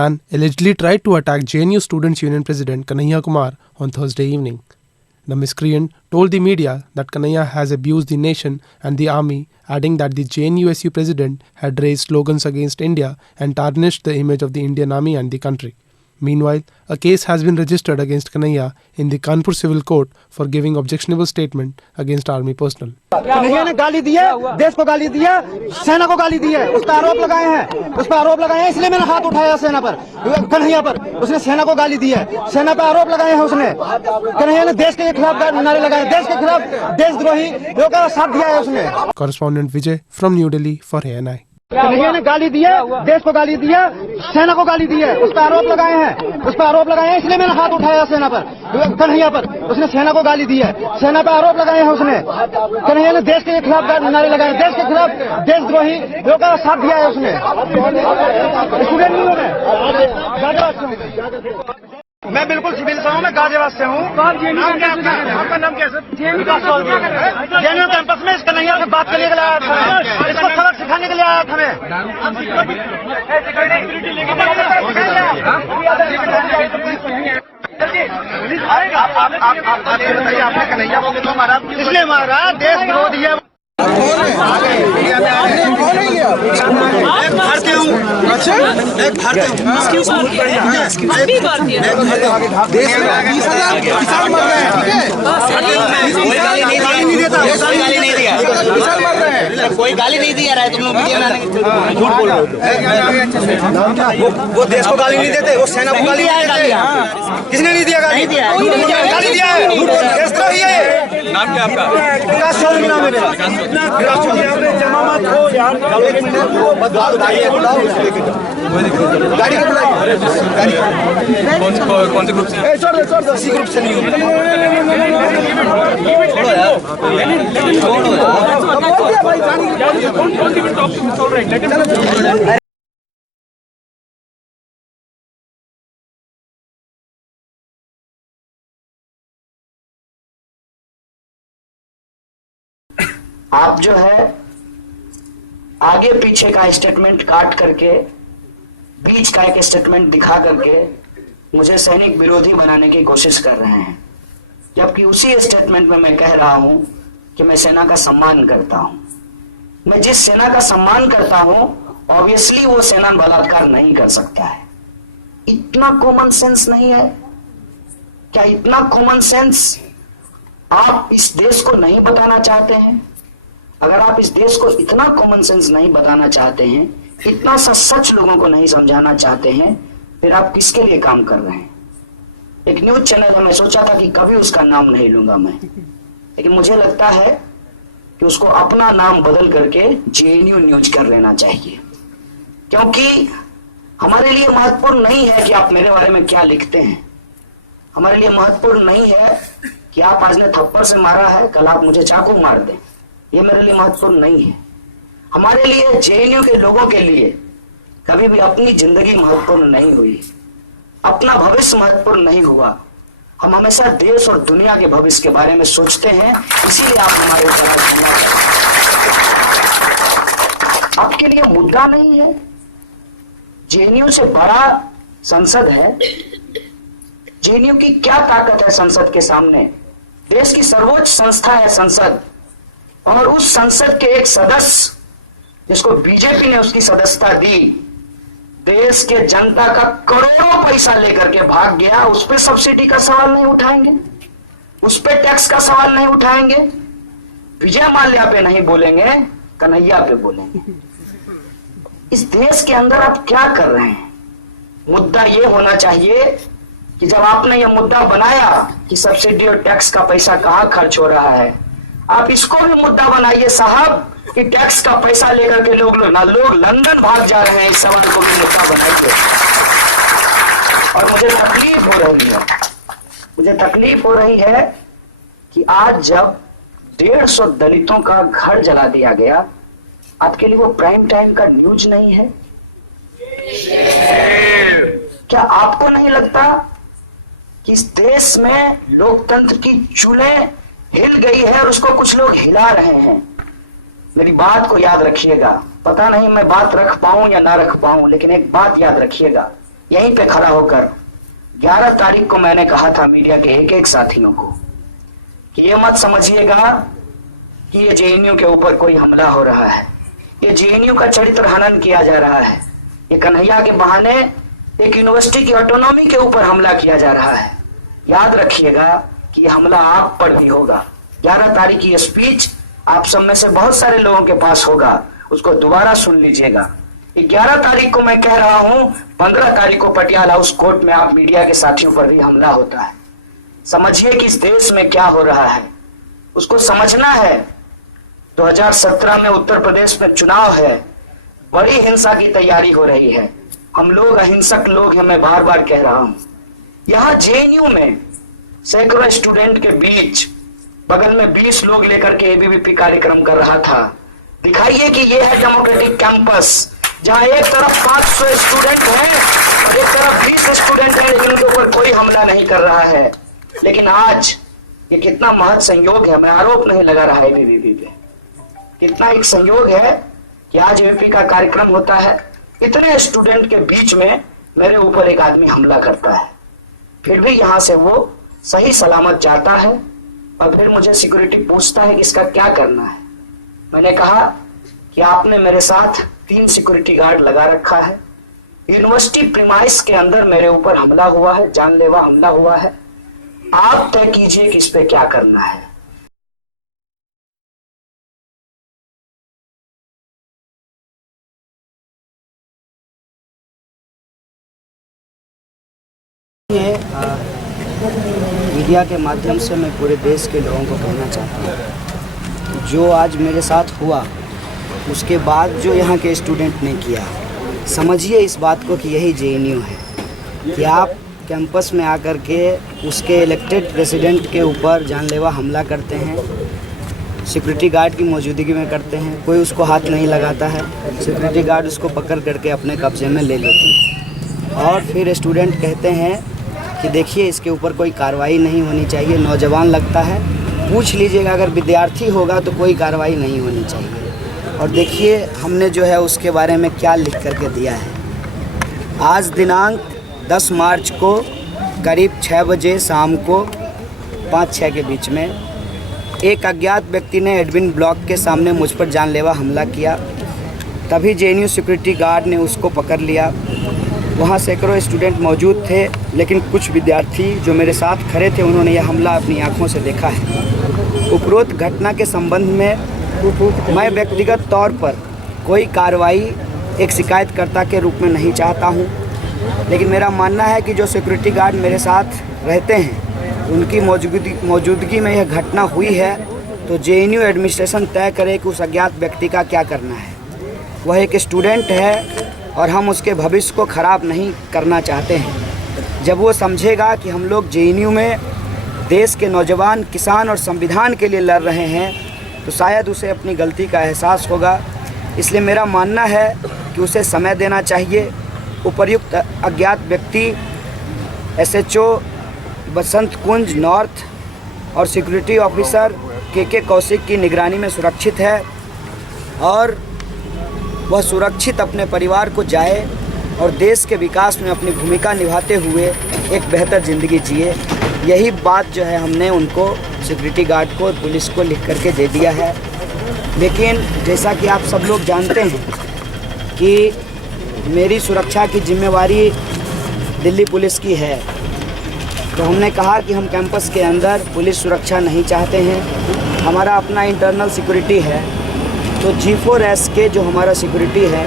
man allegedly tried to attack JNU Students' Union President Kanhaiya Kumar on Thursday evening. The miscreant told the media that Kanhaiya has abused the nation and the army, adding that the JNUSU president had raised slogans against India and tarnished the image of the Indian army and the country. Meanwhile, a case has been registered against Kanhaiya in the Kanpur Civil Court for giving objectionable statement against army personnel. Kanhaiya ने गाली दी है, देश को गाली दी है, सेना को गाली दी है, उस पर आरोप लगाए हैं, इसलिए मैंने हाथ उठाया सेना पर, कन्हैया पर। उसने सेना को गाली दी है, सेना पर आरोप लगाए हैं उसने। कन्हैया ने देश के खिलाफ नारे लगाए, देश के खिलाफ देशद्रोही लोगों का साथ दिया है उसने। Correspondent Vijay from New Delhi for ANI. Kanhaiya ने गाली दी है, देश को गाली दी है, सेना को गाली दी है, उस पर आरोप लगाए हैं, इसलिए मैंने हाथ उठाया सेना पर, कन्हैया पर। उसने सेना को गाली दी है, सेना पर आरोप लगाए हैं उसने। कन्हैया ने देश के खिलाफ नारे लगाए, देश के खिलाफ देशद्रोही लोगों का साथ दिया है उसने। स्टूडेंट नहीं हूँ मैं बिल्कुल सिविल से हूँ, मैं गाजियाबाद से हूँ। आपका नाम क्या है? जेएनयू कैंपस में इस कन्हैया से बात करने के लिए आया था, इसको सबक सिखाने के लिए आया था मैं। आपने कन्हैया को क्यों मारा? इसलिए मारा, देश विरोधी है। एक भारतीय हूँ, अच्छा एक भारतीय हूँ, देश में 20,000 किसान मर रहे हैं, ठीक है? कोई गाली नहीं दिया रहा है, तुम लोग झूठ बोल रहे हो। वो देश को गाली नहीं देते, वो सेना को गाली देते। किसने नहीं दिया गाली? गाली दिया है, देशद्रोही है। नाम क्या आपका? विकास चौधरी नाम है मेरा। जमा मत हो यार, एक मिनट गाड़ी को बुलाइए। कौन से ग्रुप से? छोड़ दो, इसी ग्रुप से नहीं हो। आप जो है आगे पीछे का स्टेटमेंट काट करके बीच का एक स्टेटमेंट दिखा करके मुझे सैनिक विरोधी बनाने की कोशिश कर रहे हैं, जबकि उसी स्टेटमेंट में मैं कह रहा हूं कि मैं सेना का सम्मान करता हूं। मैं जिस सेना का सम्मान करता हूं, ऑब्वियसली वो सेना बलात्कार नहीं कर सकता है। इतना कॉमन सेंस नहीं है क्या? इतना कॉमन सेंस आप इस देश को नहीं बताना चाहते हैं? अगर आप इस देश को इतना कॉमन सेंस नहीं बताना चाहते हैं, इतना सा सच लोगों को नहीं समझाना चाहते हैं, फिर आप किसके लिए काम कर रहे हैं? एक न्यूज चैनल है, मैं सोचा था कि कभी उसका नाम नहीं लूंगा मैं, लेकिन मुझे लगता है कि उसको अपना नाम बदल करके जेएनयू न्यूज कर लेना चाहिए, क्योंकि हमारे लिए महत्वपूर्ण नहीं है कि आप मेरे बारे में क्या लिखते हैं। हमारे लिए महत्वपूर्ण नहीं है कि आप आज ने थप्पड़ से मारा है, कल आप मुझे चाकू मार दें। ये मेरे लिए महत्वपूर्ण नहीं है। हमारे लिए, जेएनयू के लोगों के लिए कभी भी अपनी जिंदगी महत्वपूर्ण नहीं हुई, अपना भविष्य महत्वपूर्ण नहीं हुआ। हम हमेशा देश और दुनिया के भविष्य के बारे में सोचते हैं, इसीलिए आप हमारे ऊपर हमला करते हैं। आपके लिए मुद्दा नहीं है। जेएनयू से बड़ा संसद है। जेएनयू की क्या ताकत है संसद के सामने? देश की सर्वोच्च संस्था है संसद, और उस संसद के एक सदस्य जिसको बीजेपी ने उसकी सदस्यता दी, देश के जनता का करोड़ों पैसा लेकर के भाग गया। उस पर सब्सिडी का सवाल नहीं उठाएंगे, उस पर टैक्स का सवाल नहीं उठाएंगे, विजय माल्या पे नहीं बोलेंगे, कन्हैया पे बोलेंगे। इस देश के अंदर आप क्या कर रहे हैं? मुद्दा ये होना चाहिए कि जब आपने ये मुद्दा बनाया कि सब्सिडी और टैक्स का पैसा कहां खर्च हो रहा है, आप इसको भी मुद्दा बनाइए साहब कि टैक्स का पैसा लेकर के लोग लंदन भाग जा रहे हैं। इस सवाल को भी मुद्दा बनाइए। और मुझे तकलीफ हो रही है कि आज जब 150 दलितों का घर जला दिया गया, आपके लिए वो प्राइम टाइम का न्यूज नहीं है? क्या आपको नहीं लगता कि इस देश में लोकतंत्र की चूल्हें हिल गई है और उसको कुछ लोग हिला रहे हैं? मेरी बात को याद रखिएगा। पता नहीं मैं बात रख पाऊं या ना रख पाऊं, लेकिन एक बात याद रखिएगा, यहीं पे खड़ा होकर 11 तारीख को मैंने कहा था मीडिया के एक एक साथियों को कि ये मत समझिएगा कि ये जेएनयू के ऊपर कोई हमला हो रहा है, ये जेएनयू का चरित्र हनन किया जा रहा है, ये कन्हैया के बहाने एक यूनिवर्सिटी की ऑटोनॉमी के ऊपर हमला किया जा रहा है। याद रखिएगा कि यह हमला आप पर भी होगा। 11 तारीख की स्पीच आप सब में से बहुत सारे लोगों के पास होगा, उसको दोबारा सुन लीजिएगा। 11 तारीख को मैं कह रहा हूं, 15 तारीख को पटियाला हाउस कोर्ट में आप मीडिया के साथियों पर भी हमला होता है। समझिए कि इस देश में क्या हो रहा है, उसको समझना है। 2017 में उत्तर प्रदेश में चुनाव है, बड़ी हिंसा की तैयारी हो रही है। हम लोग अहिंसक लोग हैं, मैं बार बार कह रहा हूं। यहां जेएनयू में सैकड़ों स्टूडेंट के बीच बगल में 20 लोग लेकर के एबीवीपी कार्यक्रम कर रहा था। दिखाइए कि यह है डेमोक्रेटिक कैंपस, जहां एक तरफ 500 स्टूडेंट हैं और एक तरफ 20 स्टूडेंट हैं, लेकिन उनके ऊपर कोई हमला नहीं कर रहा है। लेकिन आज ये कितना महत् संयोग है, मैं आरोप नहीं लगा रहा है एबीवीपी पे, कितना एक संयोग है कि आज एबीवीपी का कार्यक्रम होता है, इतने स्टूडेंट के बीच में मेरे ऊपर एक आदमी हमला करता है, फिर भी यहां से वो सही सलामत जाता है और फिर मुझे सिक्योरिटी पूछता है कि इसका क्या करना है। मैंने कहा कि आपने मेरे साथ 3 सिक्योरिटी गार्ड लगा रखा है, यूनिवर्सिटी प्रीमाइस के अंदर मेरे ऊपर हमला हुआ है, जानलेवा हमला हुआ है, आप तय कीजिए कि इस पे क्या करना है। मीडिया के माध्यम से मैं पूरे देश के लोगों को कहना चाहता हूँ, जो आज मेरे साथ हुआ उसके बाद जो यहाँ के स्टूडेंट ने किया, समझिए इस बात को कि यही जेएनयू है कि आप कैंपस में आकर के उसके इलेक्टेड प्रेसिडेंट के ऊपर जानलेवा हमला करते हैं, सिक्योरिटी गार्ड की मौजूदगी में करते हैं, कोई उसको हाथ नहीं लगाता है, सिक्योरिटी गार्ड उसको पकड़ करके अपने कब्जे में ले लेते हैं और फिर स्टूडेंट कहते हैं कि देखिए इसके ऊपर कोई कार्रवाई नहीं होनी चाहिए, नौजवान लगता है, पूछ लीजिएगा अगर विद्यार्थी होगा तो कोई कार्रवाई नहीं होनी चाहिए। और देखिए हमने जो है उसके बारे में क्या लिख करके दिया है। आज दिनांक 10 मार्च को करीब 6 बजे शाम को 5-6 के बीच में एक अज्ञात व्यक्ति ने एडमिन ब्लॉक के सामने मुझ पर जानलेवा हमला किया। तभी जेएनयू सिक्योरिटी गार्ड ने उसको पकड़ लिया। वहाँ सैकड़ों स्टूडेंट मौजूद थे, लेकिन कुछ विद्यार्थी जो मेरे साथ खड़े थे उन्होंने यह हमला अपनी आंखों से देखा है। उपरोक्त घटना के संबंध में मैं व्यक्तिगत तौर पर कोई कार्रवाई एक शिकायतकर्ता के रूप में नहीं चाहता हूँ, लेकिन मेरा मानना है कि जो सिक्योरिटी गार्ड मेरे साथ रहते हैं उनकी मौजूदगी में यह घटना हुई है, तो जेएनयू एडमिनिस्ट्रेशन तय करे कि उस अज्ञात व्यक्ति का क्या करना है। वह एक स्टूडेंट है और हम उसके भविष्य को ख़राब नहीं करना चाहते हैं। जब वो समझेगा कि हम लोग जेएनयू में देश के नौजवान, किसान और संविधान के लिए लड़ रहे हैं, तो शायद उसे अपनी गलती का एहसास होगा। इसलिए मेरा मानना है कि उसे समय देना चाहिए। उपर्युक्त अज्ञात व्यक्ति एसएचओ बसंत कुंज नॉर्थ और सिक्योरिटी ऑफिसर के कौशिक की निगरानी में सुरक्षित है और वह सुरक्षित अपने परिवार को जाए और देश के विकास में अपनी भूमिका निभाते हुए एक बेहतर ज़िंदगी जिए। यही बात जो है हमने उनको, सिक्योरिटी गार्ड को, पुलिस को लिख करके दे दिया है। लेकिन जैसा कि आप सब लोग जानते हैं कि मेरी सुरक्षा की जिम्मेवारी दिल्ली पुलिस की है, तो हमने कहा कि हम कैंपस के अंदर पुलिस सुरक्षा नहीं चाहते हैं, हमारा अपना इंटरनल सिक्योरिटी है। तो G4S के जो हमारा सिक्योरिटी है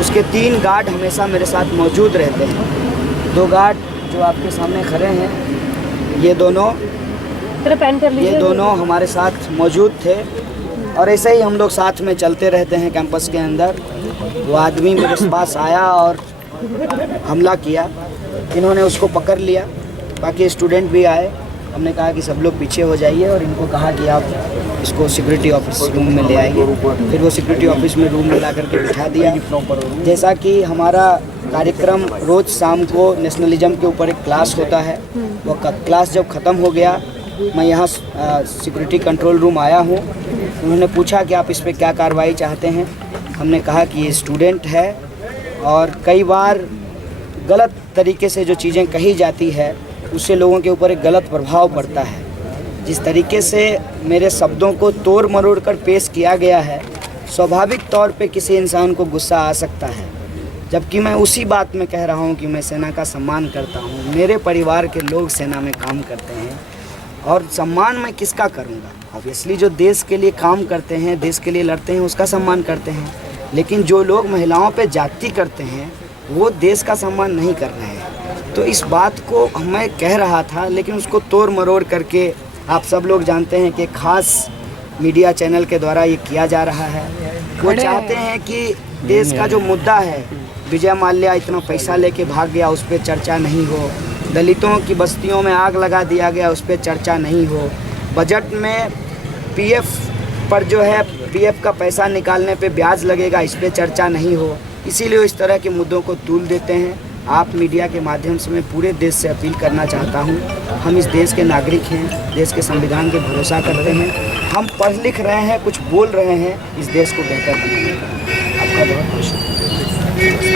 उसके 3 गार्ड हमेशा मेरे साथ मौजूद रहते हैं। 2 गार्ड जो आपके सामने खड़े हैं, ये दोनों हमारे साथ मौजूद थे और ऐसे ही हम लोग साथ में चलते रहते हैं कैंपस के अंदर। वो आदमी मेरे पास आया और हमला किया, इन्होंने उसको पकड़ लिया, बाकी स्टूडेंट भी आए। हमने कहा कि सब लोग पीछे हो जाइए और इनको कहा कि आप इसको सिक्योरिटी ऑफिस रूम में ले आइए। फिर वो सिक्योरिटी ऑफिस में रूम में ला करके बिठा दिया। जैसा कि हमारा कार्यक्रम रोज़ शाम को नेशनलिज्म के ऊपर एक क्लास होता है, वो क्लास जब ख़त्म हो गया, मैं यहाँ सिक्योरिटी कंट्रोल रूम आया हूँ। उन्होंने पूछा कि आप इस पर क्या कार्रवाई चाहते हैं। हमने कहा कि ये स्टूडेंट है और कई बार गलत तरीके से जो चीज़ें कही जाती है उससे लोगों के ऊपर एक गलत प्रभाव पड़ता है। जिस तरीके से मेरे शब्दों को तोड़ मरोड़ कर पेश किया गया है, स्वाभाविक तौर पे किसी इंसान को गुस्सा आ सकता है, जबकि मैं उसी बात में कह रहा हूँ कि मैं सेना का सम्मान करता हूँ। मेरे परिवार के लोग सेना में काम करते हैं और सम्मान मैं किसका करूँगा? ऑब्वियसली जो देश के लिए काम करते हैं, देश के लिए लड़ते हैं, उसका सम्मान करते हैं। लेकिन जो लोग महिलाओं पे जाति करते हैं वो देश का सम्मान नहीं कर रहे हैं। तो इस बात को मैं कह रहा था, लेकिन उसको तोड़ मरोड़ करके आप सब लोग जानते हैं कि खास मीडिया चैनल के द्वारा ये किया जा रहा है। वो चाहते हैं कि देश का जो मुद्दा है, विजय माल्या इतना पैसा लेके भाग गया, उस पर चर्चा नहीं हो। दलितों की बस्तियों में आग लगा दिया गया, उस पर चर्चा नहीं हो। बजट में पीएफ पर जो है पीएफ का पैसा निकालने पे ब्याज लगेगा, इस पर चर्चा नहीं हो। इसीलिए इस तरह के मुद्दों को तूल देते हैं। आप मीडिया के माध्यम से मैं पूरे देश से अपील करना चाहता हूं, हम इस देश के नागरिक हैं, देश के संविधान पे भरोसा करते हैं, हम पढ़ लिख रहे हैं, कुछ बोल रहे हैं इस देश को बेहतर बनाने का। आपका बहुत बहुत शुक्रिया।